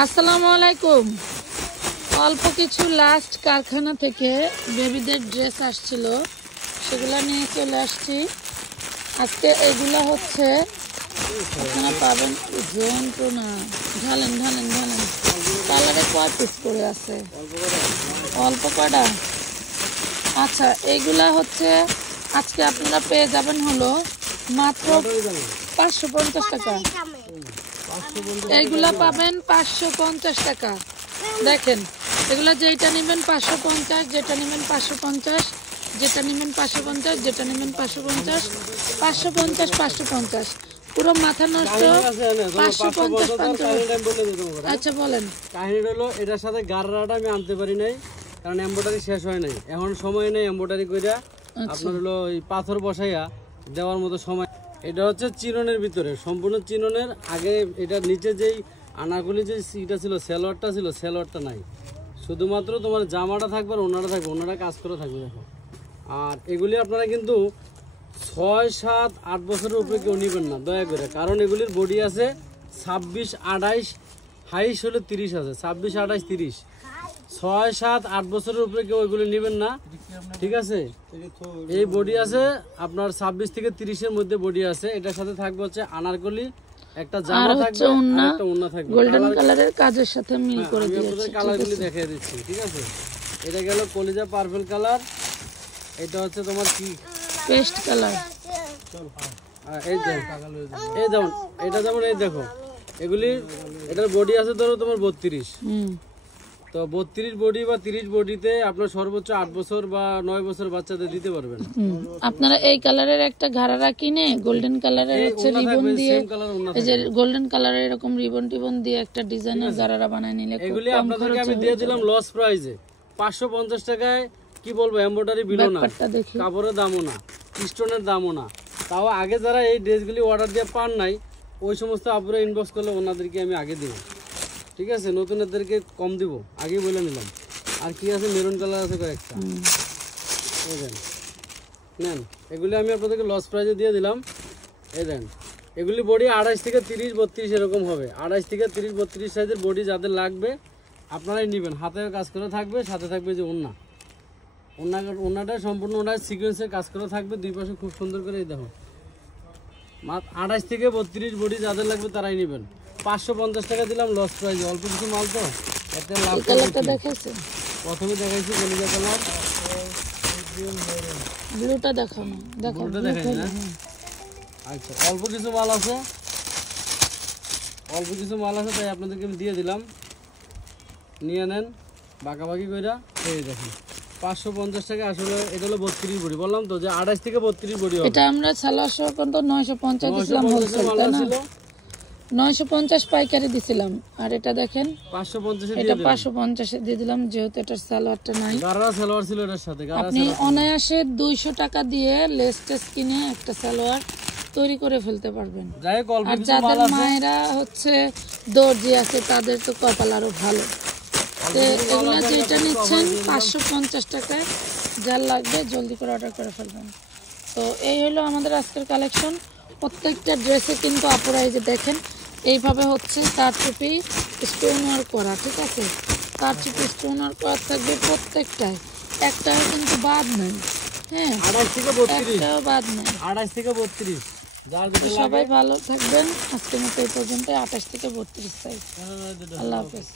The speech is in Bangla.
আসসালামু আলাইকুম। অল্প কিছু লাস্ট কারখানা থেকে বেবিদের ড্রেস আসছিল, সেগুলো নিয়ে চলে আসছি আজকে। এগুলো হচ্ছে আপনারা পাবেন যন্ত্রণা। ঢালেন ঢালেন ঢালেন। কালারে কয় পিস করে আছে? অল্প কটা। আচ্ছা, এইগুলা হচ্ছে আজকে আপনারা পেয়ে যাবেন হলো মাত্র 550 টাকা। এইগুলা পাবেন 550 টাকা। দেখেন, এগুলা যেটা নেবেন 550, যেটা নেবেন 550, যেটা নেবেন 550, যেটা নেবেন 550, 550, 550, পুরো মাথা নষ্ট। 550। আচ্ছা বলেন। কাহিনী হলো এটার সাথে গাররাটা আমি আনতে পারি নাই, কারণ এমব্রয়ডারি শেষ হয় নাই, এখন সময় নেই এমব্রয়ডারি কইরা আপনার হলো এই পাথর বসাইয়া দেওয়ার মতো সময়। এটা হচ্ছে চিননের ভিতরে, সম্পূর্ণ চিননের। আগে এটা নিচে যেই আনাগুলি যে সিটা ছিল, সেলোয়ারটা ছিল, সেলোয়ারটা নাই, শুধুমাত্র তোমার জামাটা থাকবে আর ওনাটা থাকবে, ওনাটা কাজ করে থাকবে। দেখো, আর এগুলি আপনারা কিন্তু 6, 7, 8 বছরের উপরে কেউ নেবেন না দয়া করে, কারণ এগুলির বডি আছে 26, 28, হাইস হলে 30 আছে, 26, 28, 30। 6, 7, 8 বছরের উপরে কেউ এগুলি নেবেন না, ঠিক আছে? এই বডি আছে আপনার 26 থেকে 30-এর মধ্যে বডি আছে। এটার সাথে থাকবে হচ্ছে আনারকলি, একটা জামা থাকবে, একটা ওড়না থাকবে গোল্ডেন কালারের কাজের সাথে মিল করে দিয়েছি। কালারগুলি দেখিয়ে দিচ্ছি, ঠিক আছে? এটা গেল কলিজা পার্পল কালার, এটা হচ্ছে তোমার কি পেস্ট কালার। এই যেমন এটা, যেমন এই দেখো, এগুলি এটার বডি আছে ধরো তোমার 32, তো 32 বডি বা 30 বডিতে আপনার সর্বোচ্চ 8 বছর বা 9 বছর বাচ্চাদের দিতে পারবেন। আপনারা এই কালারের একটা ঘাড়ারা কিনে গোল্ডেন কালারের হচ্ছে রিবন দিয়ে, এই যে গোল্ডেন কালারের এরকম রিবন টিবন দিয়ে একটা ডিজাইনের ঘাড়ারা বানায় নিলে এগুলি আপনাদেরকে আমি দিয়ে দিলাম লস প্রাইসে 550 টাকায়। কি বলবো, এমব্রয়ডারি বিলো না, কাপড়ের দামও না, স্টোনের দামও না। তাও আগে যারা এই ড্রেসগুলি অর্ডার দিয়ে পান নাই, ওই সমস্ত আপুরা ইনবক্স করলে ওনাদেরকে আমি আগে দিব, ঠিক আছে? নতুনদেরকে কম দিব, আগেই বলে নিলাম। আর কি আছে, মেরুন কালার আছে কয়েকটা, এই দেন নেন। এগুলি আমি আপনাদেরকে লস প্রাইসে দিয়ে দিলাম। এই দেন, এগুলি বডি 28 থেকে 30, 32 এরকম হবে। 28 থেকে 30, 32 সাইজের বডি যাদের লাগবে আপনারাই নেবেন। হাতের কাজ করে থাকবে, সাথে থাকবে যে ওড়নাটা সম্পূর্ণ ওনার সিকোয়েন্সের কাজ করে থাকবে, দুই পাশে খুব সুন্দর করে। এই দেখো, 28 থেকে 32 বডি যাদের লাগবে তারাই নেবেন। 550 টাকা দিলাম লস প্রাইসে, অল্প কিছু মাল তো একটা লাভ। প্রথমে দেখাইছি কলিজা কালার, ব্লুটা দেখানো, ব্লুটা দেখাই না। আচ্ছা, অল্প কিছু মাল আছে, অল্প কিছু মাল আছে, তাই আপনাদেরকে আমি দিয়ে দিলাম, নিয়ে নেন বাঁকাবাকি কইরা। এই দেখুন 550 টাকা। আসলে এটা হলো 32 বডি, বললাম তো যে 28 থেকে 32 বডি হবে। এটা আমরা সালোয়ার সহ কিন্তু 950 দিছিলাম হোলসেল, তাই না? 950 পাইকারি দিছিলাম। আর এটা দেখেন 550 এ এটা 550 এ দিয়ে দিলাম, যেহেতু এটা সালোয়ারটা নাই। গারা সালোয়ার ছিল এর সাথে। আপনি অনায়াসে 200 টাকা দিয়ে লেস টেস কিনে একটা সালোয়ার তৈরি করে ফেলতে পারবেন। আর যাদের মায়েরা হচ্ছে দর্জি আছে তাদের তো কপাল আরো ভালো। এগুলা যেটা নিচ্ছেন 550 টাকায়, যার লাগবে জলদি করে অর্ডার করে ফেলবেন। তো এই হলো আমাদের আজকের কালেকশন। প্রত্যেকটা ড্রেসে কিন্তু আপুরা এই যে দেখেন এইভাবে হচ্ছে কারচুপি স্টোন ওয়ার্ক করা, ঠিক আছে? কারচুপি স্টোন ওয়ার্ক করা থাকবে প্রত্যেকটায়, একটাও কিন্তু বাদ নাই। হ্যাঁ, 28 থেকে 32, একটাও বাদ নাই। 28 থেকে 32। সবাই ভালো থাকবেন। আজকের মতো এই পর্যন্ত। 28 থেকে 32 সাইজ। আল্লাহ হাফেজ।